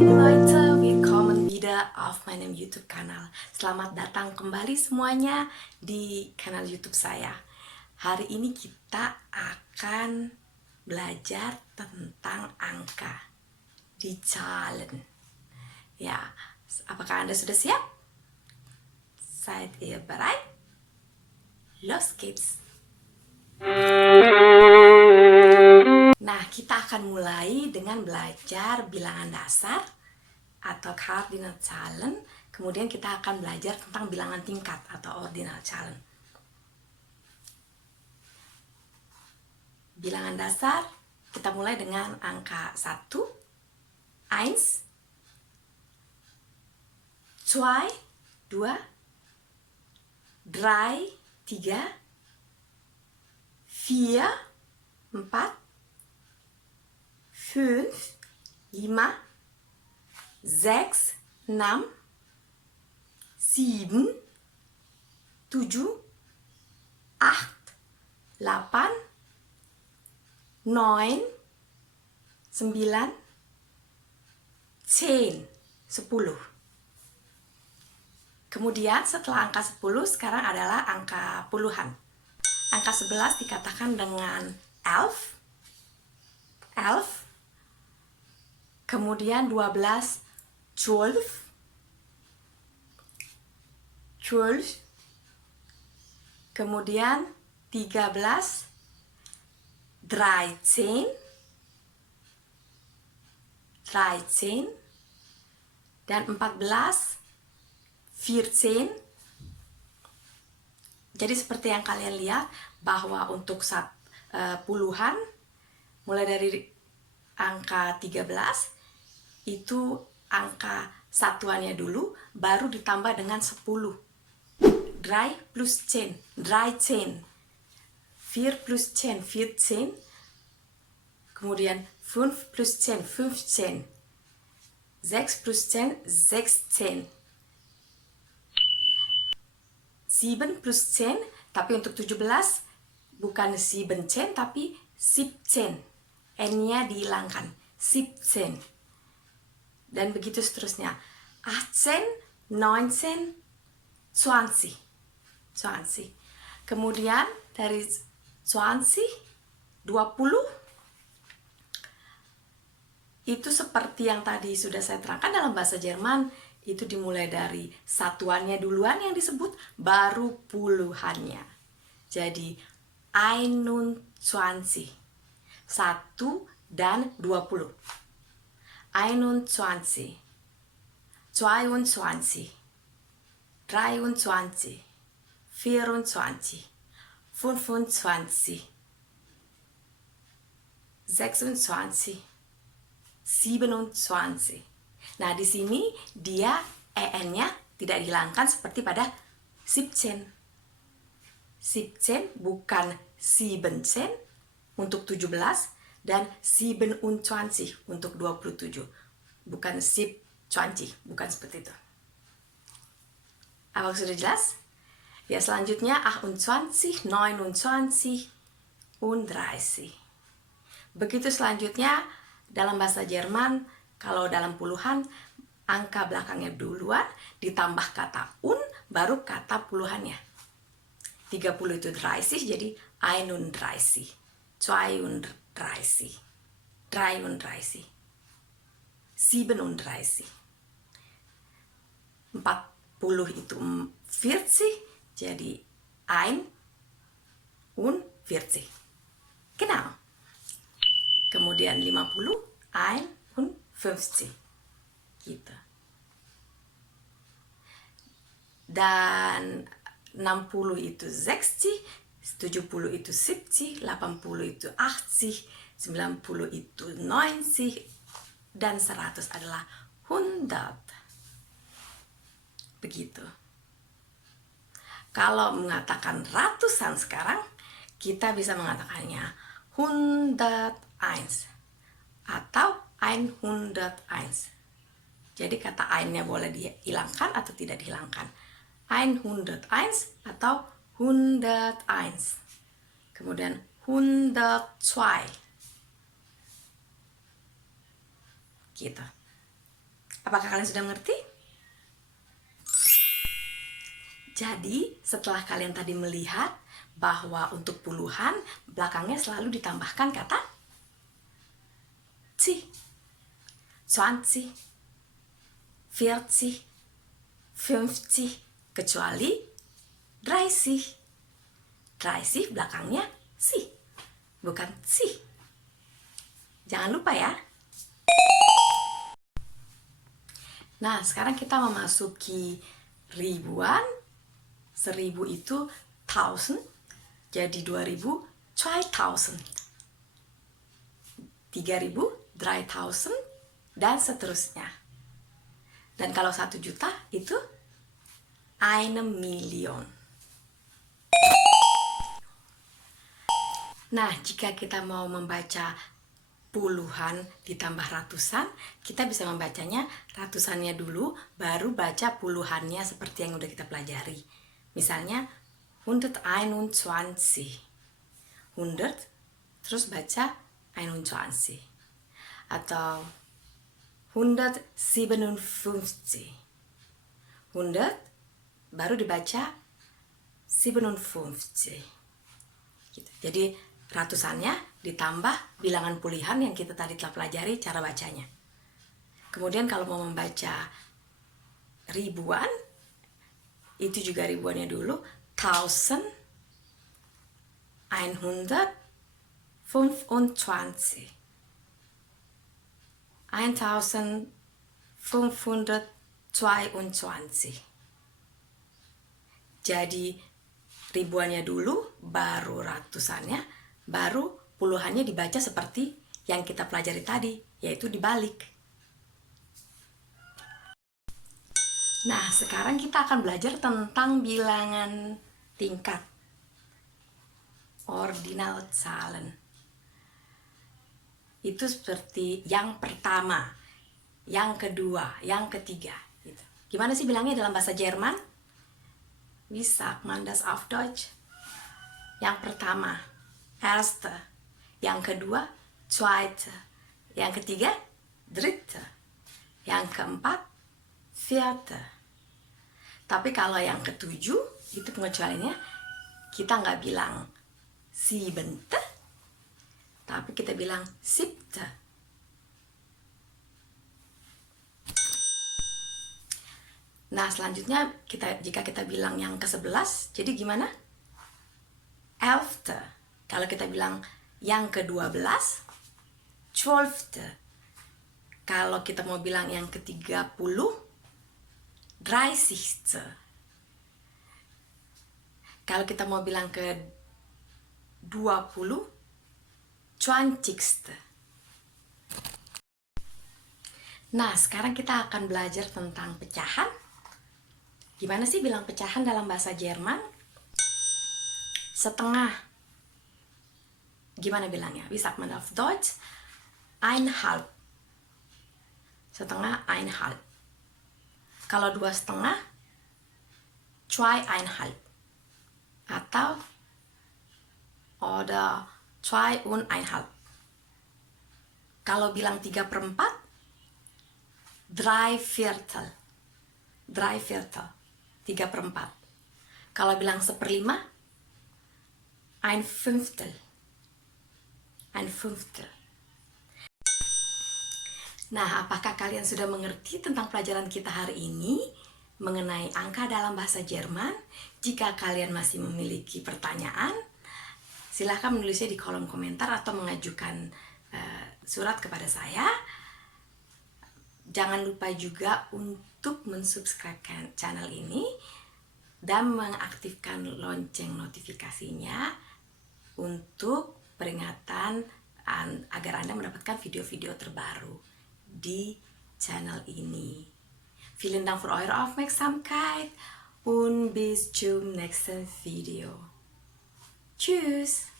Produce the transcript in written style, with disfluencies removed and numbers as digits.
liebe Leute, willkommen wieder auf meinem YouTube-Kanal. Selamat datang kembali semuanya di kanal YouTube saya. Hari ini kita akan belajar tentang angka di Zahlen. Ya, apakah Anda sudah siap? Seid ihr bereit? Los geht's! Nah, kita akan mulai dengan belajar bilangan dasar atau Cardinalzahlen. Kemudian kita akan belajar tentang bilangan tingkat atau Ordinalzahlen. Bilangan dasar, kita mulai dengan angka 1, 1, 2, 2, 3, 3, 4, 4, 5, 5, 6, 6, 7, 7, 8, 8, 9, 9, 10, 10. Kemudian setelah angka 10 sekarang adalah angka puluhan. Angka 11 dikatakan dengan elf, elf. Kemudian 12, 12, 12. Kemudian 13, 13, 13. Dan 14, 14. Jadi seperti yang kalian lihat bahwa untuk puluhan mulai dari angka 13 itu angka satuannya dulu baru ditambah dengan 10. 3 plus 10, 13. 4 plus 10, 14. Kemudian 5 plus 10, 15. 6 plus 10, 16. 7 plus 10, tapi untuk 17 bukan 17 tapi 17. N-nya dihilangkan, 17. Dan begitu seterusnya. 18, 19, 20. 20. Kemudian dari 20, 20 itu seperti yang tadi sudah saya terangkan dalam bahasa Jerman, itu dimulai dari satuannya duluan yang disebut, baru puluhannya. Jadi 21, 1 dan 20. 21, 22, 23, 24, 25, 26, 27. Nah, di sini dia en-nya tidak dihilangkan seperti pada 17. 17 bukan 17 untuk 17 dan 27 untuk 27. Bukan 20, bukan seperti itu. Apakah sudah jelas? Ya, selanjutnya 28, 29, 30. Begitu selanjutnya dalam bahasa Jerman, kalau dalam puluhan angka belakangnya duluan ditambah kata baru kata puluhannya. 30 itu 30, jadi 31, 32, 33, 37. 40 itu 40, jadi 41. Genau. Kemudian 50, 51. Gitu. Dan 60 itu 60, 70 itu 70, 80 itu 80, 90 itu 90, dan 100 adalah 100. Begitu. Kalau mengatakan ratusan sekarang, kita bisa mengatakannya 101 atau 101. Jadi kata ein-nya boleh dihilangkan atau tidak dihilangkan. 101 atau 101. Kemudian 102. Gitu. Apakah kalian sudah mengerti? Jadi, setelah kalian tadi melihat bahwa untuk puluhan, belakangnya selalu ditambahkan kata 10, 20, 40, 50, kecuali 30. 30 belakangnya si, bukan si. Jangan lupa ya. Nah, sekarang kita memasuki ribuan. 1000 itu 1000, jadi 2000 2000, 3000 3000, dan seterusnya. Dan kalau 1 juta itu 1.000.000. Nah, jika kita mau membaca puluhan ditambah ratusan, kita bisa membacanya ratusannya dulu, baru baca puluhannya seperti yang udah kita pelajari. Misalnya 121, 100, terus baca 21. Atau 157, 100, baru dibaca 57. Gitu. Jadi ratusannya ditambah bilangan puluhan yang kita tadi telah pelajari cara bacanya. Kemudian kalau mau membaca ribuan, itu juga ribuannya dulu 1125. 1522. Jadi ribuannya dulu, baru ratusannya, baru puluhannya dibaca seperti yang kita pelajari tadi, yaitu dibalik. Nah, sekarang kita akan belajar tentang bilangan tingkat. Ordinal Zahlen. Itu seperti yang pertama, yang kedua, yang ketiga. Gitu. Gimana sih bilangnya dalam bahasa Jerman? Wie sagt man das auf Deutsch? Yang pertama, erste. Yang kedua, zweite. Yang ketiga, dritte. Yang keempat, vierte. Tapi kalau yang ketujuh, itu pengecualiannya, kita nggak bilang siebente, tapi kita bilang siebte. Nah, selanjutnya jika kita bilang yang ke-11, jadi gimana? Elfte. Kalau kita bilang yang ke-12, zwölfte. Kalau kita mau bilang yang ke-30, dreißigste. Kalau kita mau bilang ke-20, zwanzigste. Nah, sekarang kita akan belajar tentang pecahan. Gimana sih bilang pecahan dalam bahasa Jerman? Setengah. Gimana bilangnya? Wie sagt man auf Deutsch? Einhalb. Setengah, einhalb. Kalau 2,5, zweieinhalb. Atau oder 2,5. Kalau bilang 3/4, drei Viertel. 3/4. Kalau bilang 1/5, ein Fünftel. Nah, apakah kalian sudah mengerti tentang pelajaran kita hari ini mengenai angka dalam bahasa Jerman? Jika kalian masih memiliki pertanyaan, silahkan menulisnya di kolom komentar atau mengajukan surat kepada saya. Jangan lupa juga untuk mensubscribe channel ini dan mengaktifkan lonceng notifikasinya untuk peringatan agar Anda mendapatkan video-video terbaru di channel ini. Vielen Dank für eure Aufmerksamkeit und bis zum nächsten Video. Tschüss!